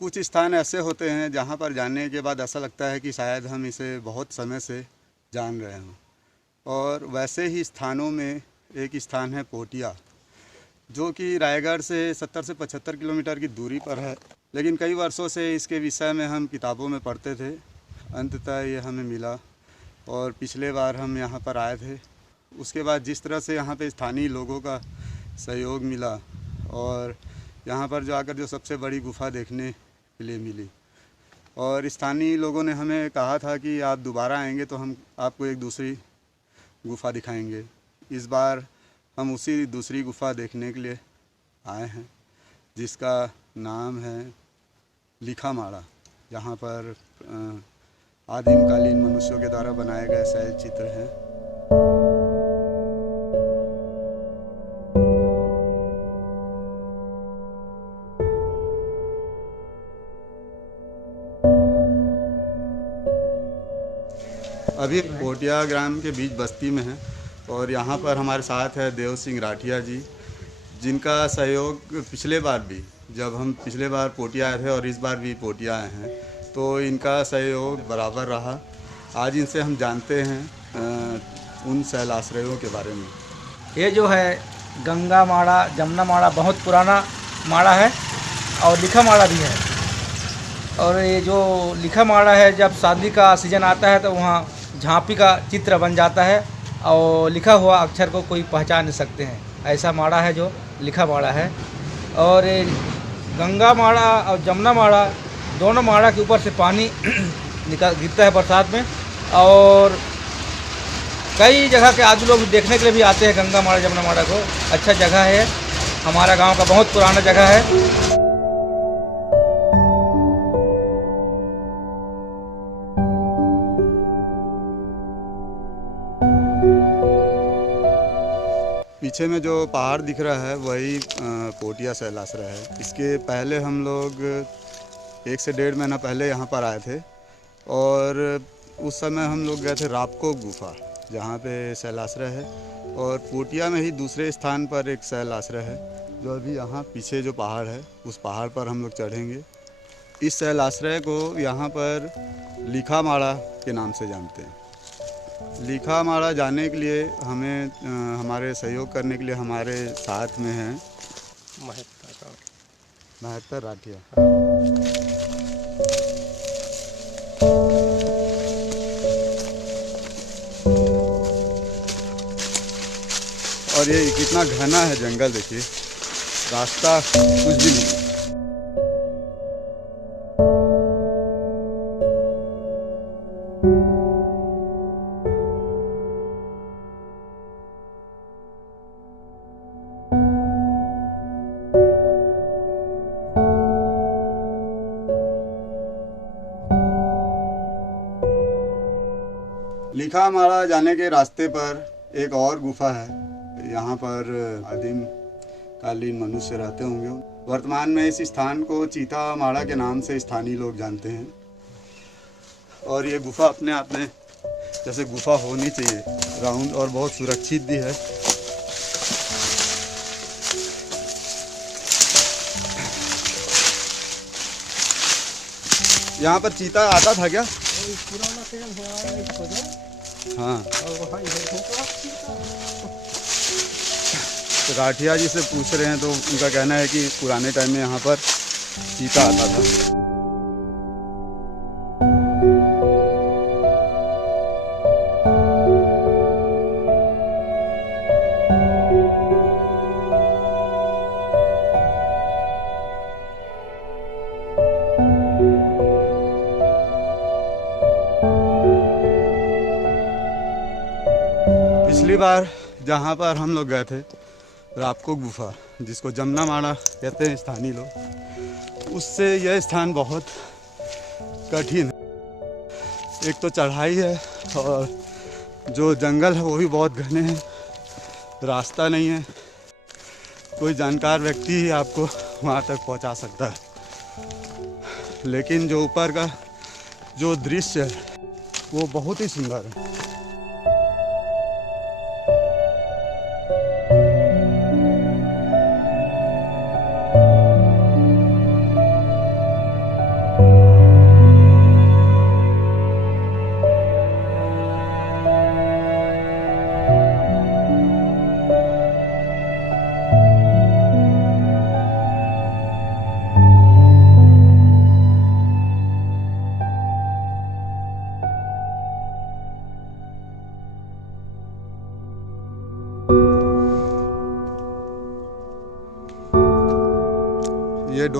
कुछ स्थान ऐसे होते हैं जहाँ पर जाने के बाद ऐसा लगता है कि शायद हम इसे बहुत समय से जान रहे हों। और वैसे ही स्थानों में एक स्थान है पोटिया, जो कि रायगढ़ से 70 से 75 किलोमीटर की दूरी पर है। लेकिन कई वर्षों से इसके विषय में हम किताबों में पढ़ते थे, अंततः ये हमें मिला और पिछले बार हम यहाँ पर आए थे। उसके बाद जिस तरह से यहाँ पे स्थानीय लोगों का सहयोग मिला और यहाँ पर जाकर जो सबसे बड़ी गुफ़ा देखने के लिए मिली, और स्थानीय लोगों ने हमें कहा था कि आप दोबारा आएंगे तो हम आपको एक दूसरी गुफ़ा दिखाएंगे। इस बार हम उसी दूसरी गुफ़ा देखने के लिए आए हैं, जिसका नाम है लिखामाड़ा, जहाँ पर आदिमकालीन मनुष्यों के द्वारा बनाए गए शैल चित्र हैं। अभी पोटिया ग्राम के बीच बस्ती में है और यहाँ पर हमारे साथ है देव सिंह राठिया जी, जिनका सहयोग पिछले बार भी, जब हम पिछले बार पोटिया आए थे और इस बार भी पोटिया आए हैं, तो इनका सहयोग बराबर रहा। आज इनसे हम जानते हैं उन शैलाश्रयों के बारे में। ये जो है गंगा माड़ा, जमुना माड़ा बहुत पुराना माड़ा है और लिखा माड़ा भी है। और ये जो लिखा माड़ा है, जब शादी का सीज़न आता है तो वहाँ झांपी का चित्र बन जाता है और लिखा हुआ अक्षर को कोई पहचान नहीं सकते हैं। ऐसा माड़ा है जो लिखा माड़ा है। और ये गंगा माड़ा और जमुना माड़ा, दोनों माड़ा के ऊपर से पानी गिरता है बरसात में। और कई जगह के आदमी लोग देखने के लिए भी आते हैं गंगा माड़ा, जमुना माड़ा को। अच्छा जगह है, हमारा गांव का बहुत पुराना जगह है। पीछे में जो पहाड़ दिख रहा है वही पोटिया शैलाश्रय है। इसके पहले हम लोग 1 से 1.5 महीना पहले यहाँ पर आए थे और उस समय हम लोग गए थे रापको गुफा, जहाँ पे शैलाश्रय है। और पोटिया में ही दूसरे स्थान पर एक शैलाश्रय है, जो अभी यहाँ पीछे जो पहाड़ है उस पहाड़ पर हम लोग चढ़ेंगे। इस शैलाश्रय को यहाँ पर लिखामाड़ा के नाम से जानते हैं। लिखामाड़ा जाने के लिए हमें हमारे सहयोग करने के लिए हमारे साथ में हैं महत्तर राठिया। और ये कितना घना है जंगल, देखिए, रास्ता कुछ भी नहीं। लिखामाड़ा जाने के रास्ते पर एक और गुफा है। यहाँ पर आदिम कालीन मनुष्य रहते होंगे। वर्तमान में इस स्थान को चीता माड़ा के नाम से स्थानीय लोग जानते हैं। और ये गुफा अपने आप में जैसे गुफा होनी चाहिए, राउंड, और बहुत सुरक्षित भी है। यहाँ पर चीता आता था क्या? हाँ, तो राठिया जी से पूछ रहे हैं तो उनका कहना है कि पुराने टाइम में यहाँ पर चीता आता था। पिछली बार जहाँ पर हम लोग गए थे, रापको गुफा, जिसको जमुना माड़ा कहते हैं स्थानीय लोग, उससे यह स्थान बहुत कठिन है। एक तो चढ़ाई है और जो जंगल है वो भी बहुत घने हैं, रास्ता नहीं है। कोई जानकार व्यक्ति ही आपको वहाँ तक पहुँचा सकता है। लेकिन जो ऊपर का जो दृश्य है वो बहुत ही सुंदर है।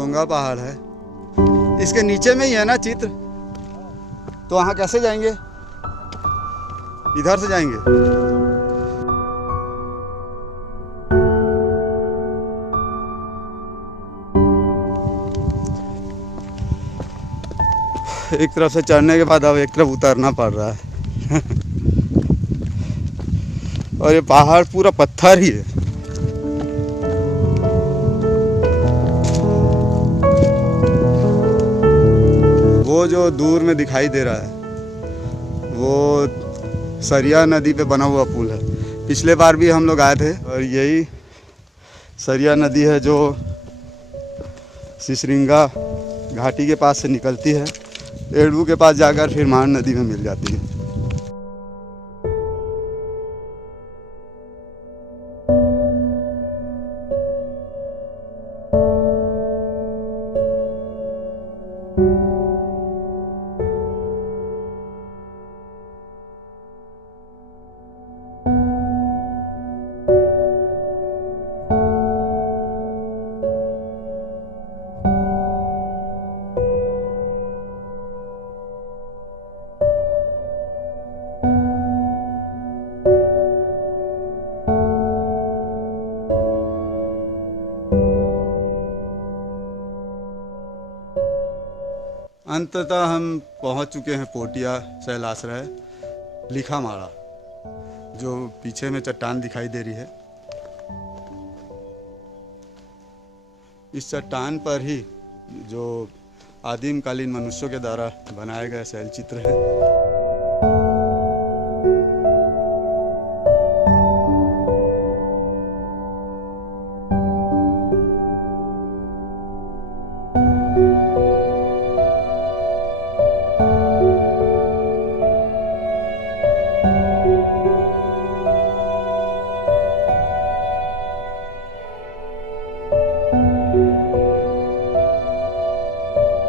डोंगा पहाड़ है, इसके नीचे में ही है ना चित्र, तो वहाँ कैसे जाएंगे? इधर से जाएंगे। एक तरफ से चढ़ने के बाद अब एक तरफ उतरना पड़ रहा है और ये पहाड़ पूरा पत्थर ही है। वो जो दूर में दिखाई दे रहा है वो सरिया नदी पे बना हुआ पुल है। पिछले बार भी हम लोग आए थे और यही सरिया नदी है जो सिसरिंगा घाटी के पास से निकलती है, एड़ू के पास जाकर फिर मान नदी में मिल जाती है। अंततः हम पहुंच चुके हैं पोटिया शैलाश्रय लिखामाड़ा, जो पीछे में चट्टान दिखाई दे रही है। इस चट्टान पर ही जो आदिम कालीन मनुष्यों के द्वारा बनाए गए शैल चित्र हैं।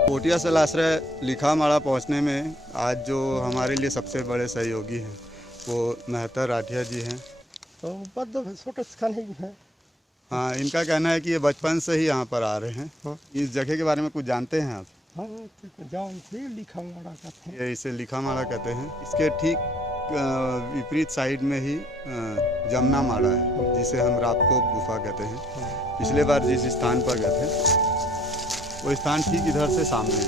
पोटिया शैलाश्रय लिखामाड़ा पहुंचने में आज जो हमारे लिए सबसे बड़े सहयोगी हैं वो महतर राठिया जी हैं। तो छोटे खाने है। हाँ, इनका कहना है कि ये बचपन से ही यहाँ पर आ रहे हैं। हाँ। इस जगह के बारे में कुछ जानते हैं आप? हाँ, तो जानते लिखामाड़ा कहते हैं। ये इसे लिखामाड़ा कहते हैं। इसके ठीक विपरीत साइड में ही जमना माड़ा है, जिसे हम रापको गुफा कहते हैं। पिछले बार जिस स्थान पर गए थे वो स्थान ठीक इधर से सामने है।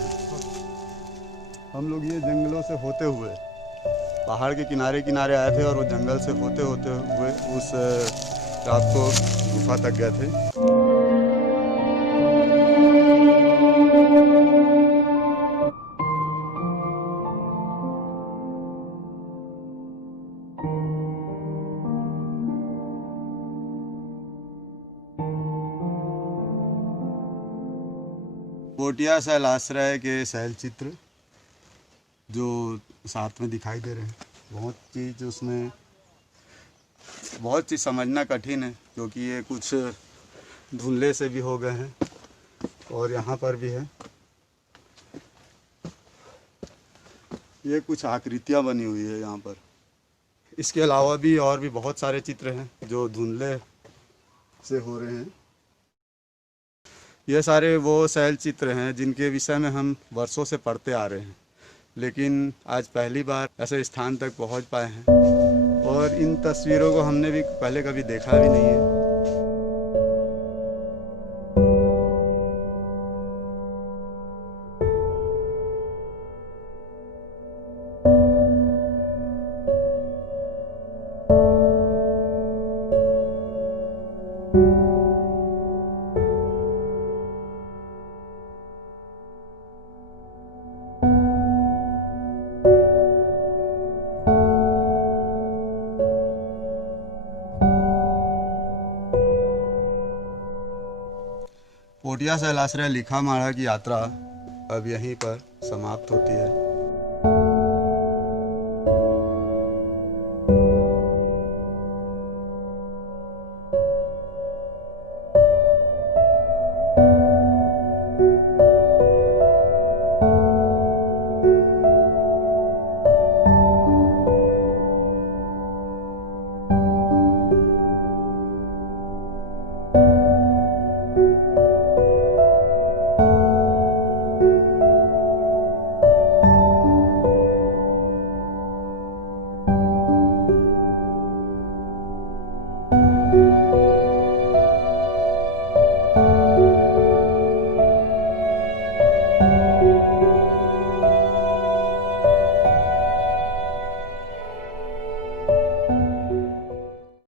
हम लोग ये जंगलों से होते हुए पहाड़ के किनारे किनारे आए थे और वो जंगल से होते होते हुए उस रापको गुफा तक गए थे। पोटिया शैलाश्रय के शैल चित्र जो साथ में दिखाई दे रहे हैं, बहुत चीज़ समझना कठिन है, क्योंकि ये कुछ धुंधले से भी हो गए हैं और यहाँ पर भी है। ये कुछ आकृतियाँ बनी हुई है यहाँ पर। इसके अलावा भी और भी बहुत सारे चित्र हैं जो धुंधले से हो रहे हैं। ये सारे वो शैल चित्र हैं जिनके विषय में हम वर्षों से पढ़ते आ रहे हैं, लेकिन आज पहली बार ऐसे स्थान तक पहुंच पाए हैं और इन तस्वीरों को हमने भी पहले कभी देखा भी नहीं है। पोटिया शैलाश्रय लिखामाड़ा की यात्रा अब यहीं पर समाप्त होती है।